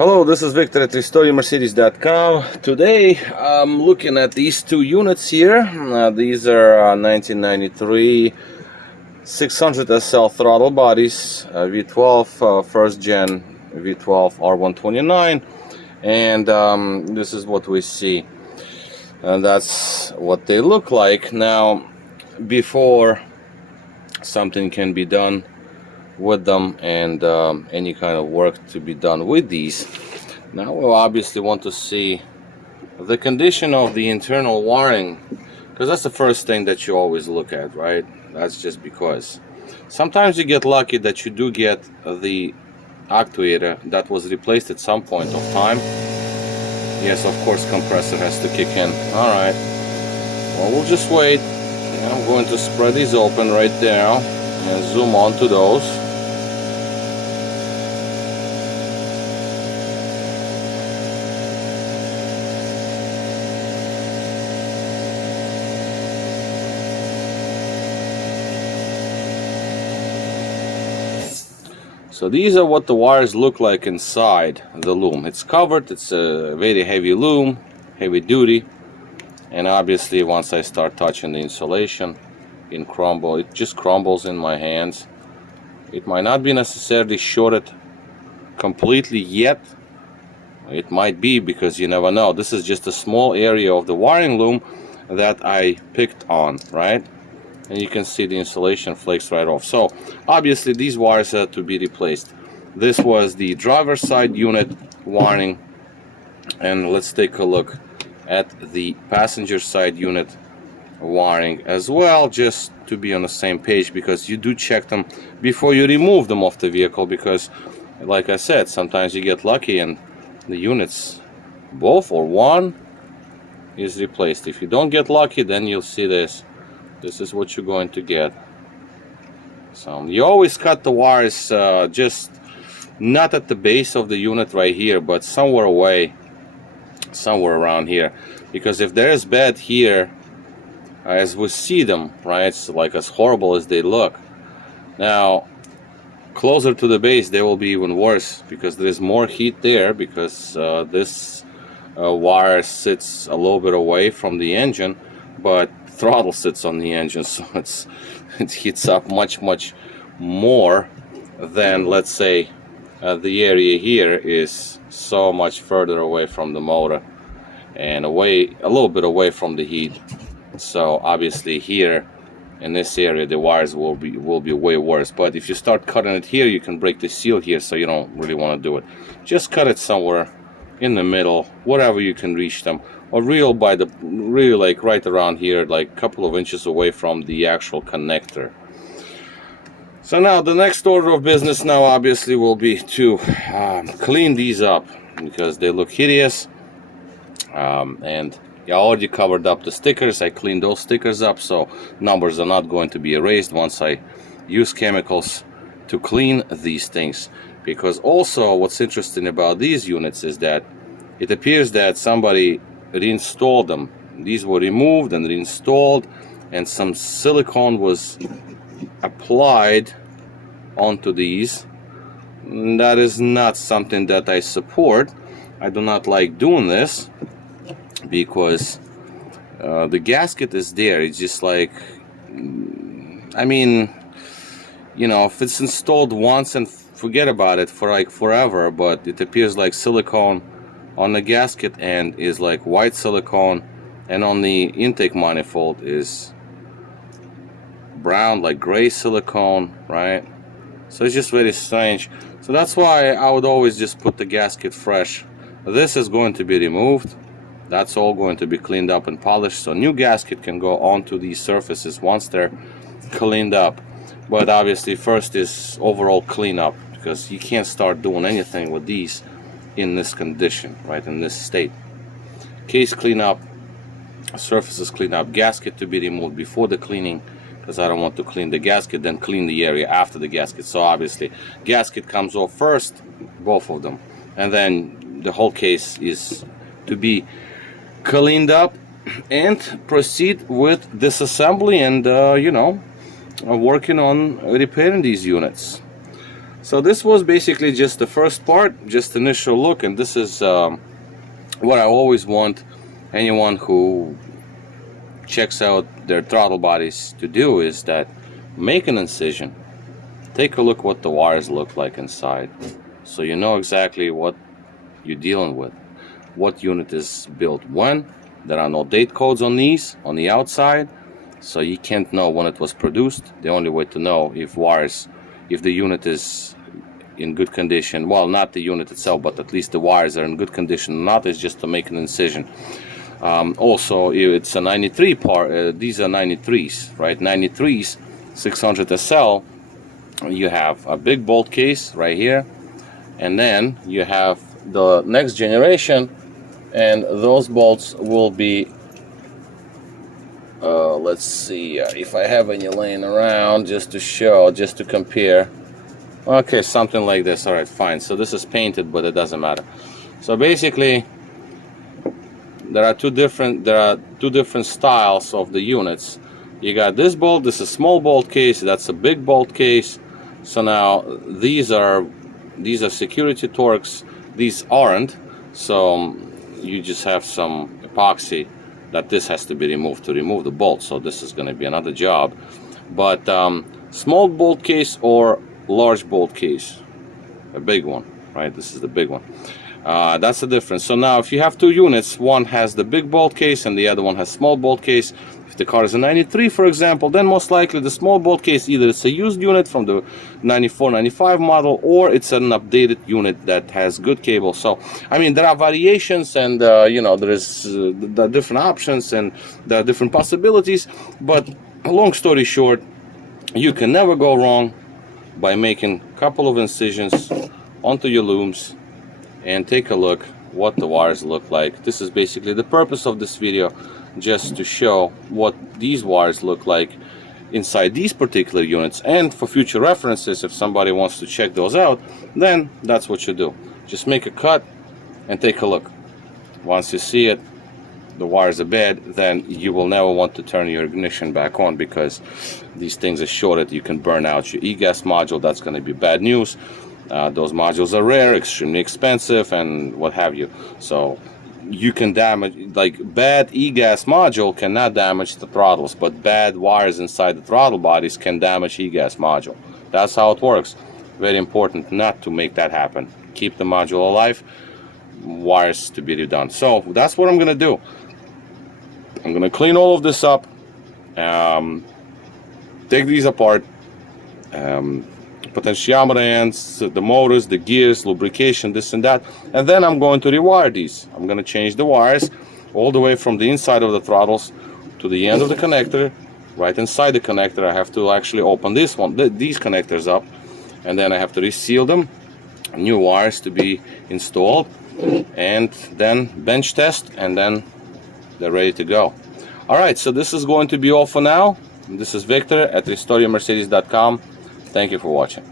Hello, this is Victor at RestoreYourMercedes.com. Today I'm looking at these two units here. These are 1993 600 SL throttle bodies, V12 first gen V12 R129, and this is what we see, and that's what they look like. Now, before something can be done with them and any kind of work to be done with these, now we'll obviously want to see the condition of the internal wiring, because that's the first thing that you always look at, right? That's just because sometimes you get lucky that you do get the actuator that was replaced at some point of time. Yes, of course, compressor has to kick in. All right, well, we'll just wait. I'm going to spread these open right there and zoom on to those. So these are what the wires look like inside the loom. It's covered, it's a very heavy loom, heavy duty, and obviously once I start touching the insulation, it just crumbles in my hands. It might not be necessarily shorted completely yet. It might be, because you never know. This is just a small area of the wiring loom that I picked on, right? And you can see the insulation flakes right off. So obviously these wires had to be replaced. This was the driver's side unit wiring, and let's take a look at the passenger side unit wiring as well, just to be on the same page, because you do check them before you remove them off the vehicle, because like I said, sometimes you get lucky and the units, both or one, is replaced. If you don't get lucky, then you'll see this. This is what you're going to get. So you always cut the wires just not at the base of the unit right here, but somewhere away, somewhere around here, because if there is bad here, as we see them, right, so like as horrible as they look, now closer to the base they will be even worse, because there's more heat there, because this wire sits a little bit away from the engine, but throttle sits on the engine, so it heats up much more than, let's say, the area here is so much further away from the motor and a little bit away from the heat. So obviously here in this area the wires will be way worse. But if you start cutting it here, you can break the seal here, so you don't really want to do it. Just cut it somewhere in the middle, wherever you can reach them, or reel like right around here, like a couple of inches away from the actual connector. So now the next order of business now obviously will be to clean these up, because they look hideous. And I already covered up the stickers. I cleaned those stickers up, so numbers are not going to be erased once I use chemicals to clean these things. Because also what's interesting about these units is that it appears that somebody reinstalled them. These were removed and reinstalled, and some silicone was applied onto these. That is not something that I support. I do not like doing this, because the gasket is there. It's just like, I mean, you know, if it's installed once and forget about it for like forever, but it appears like silicone on the gasket end is like white silicone, and on the intake manifold is brown, like gray silicone, right? So it's just very strange. So that's why I would always just put the gasket fresh. This is going to be removed. That's all going to be cleaned up and polished, so new gasket can go onto these surfaces once they're cleaned up. But obviously first is overall cleanup, because you can't start doing anything with these in this condition, right, in this state. Case cleanup, surfaces cleanup, gasket to be removed before the cleaning, because I don't want to clean the gasket then clean the area after the gasket. So obviously gasket comes off first, both of them, and then the whole case is to be cleaned up and proceed with disassembly and you know, working on repairing these units. So this was basically just the first part, just initial look, and this is what I always want anyone who checks out their throttle bodies to do, is that make an incision, take a look what the wires look like inside, so you know exactly what you're dealing with, what unit is built when. There are no date codes on these on the outside, so you can't know when it was produced. The only way to know if the unit is in good condition, well, not the unit itself, but at least the wires are in good condition or not, is just to make an incision. Also, it's a 93 part, these are 93s, right? 93s 600 SL, you have a big bolt case right here, and then you have the next generation, and those bolts will be let's see if I have any laying around, just to show, just to compare. Okay, something like this. All right, fine. So this is painted, but it doesn't matter. So basically, there are two different styles of the units. You got this bolt. This is a small bolt case. That's a big bolt case. So now these are security Torx. These aren't. So you just have some epoxy that this has to be removed to remove the bolt. So this is going to be another job. But small bolt case or large bolt case, a big one, right? This is the big one. That's the difference. So now if you have two units, one has the big bolt case and the other one has small bolt case. If the car is a 93, for example, then most likely the small bolt case, either it's a used unit from the 94, 95 model, or it's an updated unit that has good cable. So I mean, there are variations, and you know, there is the different options and there are different possibilities, but long story short, you can never go wrong by making a couple of incisions onto your looms and take a look what the wires look like. This is basically the purpose of this video, just to show what these wires look like inside these particular units, and for future references, if somebody wants to check those out, then that's what you do. Just make a cut and take a look. Once you see it, the wires are bad, then you will never want to turn your ignition back on, because these things are shorted. You can burn out your e-gas module. That's going to be bad news. Those modules are rare, extremely expensive, and what have you. So you can damage, like, bad e-gas module cannot damage the throttles, but bad wires inside the throttle bodies can damage e-gas module. That's how it works. Very important not to make that happen. Keep the module alive, wires to be redone. So that's what I'm going to do. I'm going to clean all of this up, take these apart, potentiometer ends, the motors, the gears, lubrication, this and that, and then I'm going to rewire these. I'm going to change the wires all the way from the inside of the throttles to the end of the connector. Right inside the connector, I have to actually open these connectors up, and then I have to reseal them, new wires to be installed, and then bench test, and then they're ready to go. Alright, so this is going to be all for now. This is Victor at RestoreYourMercedes.com. Thank you for watching.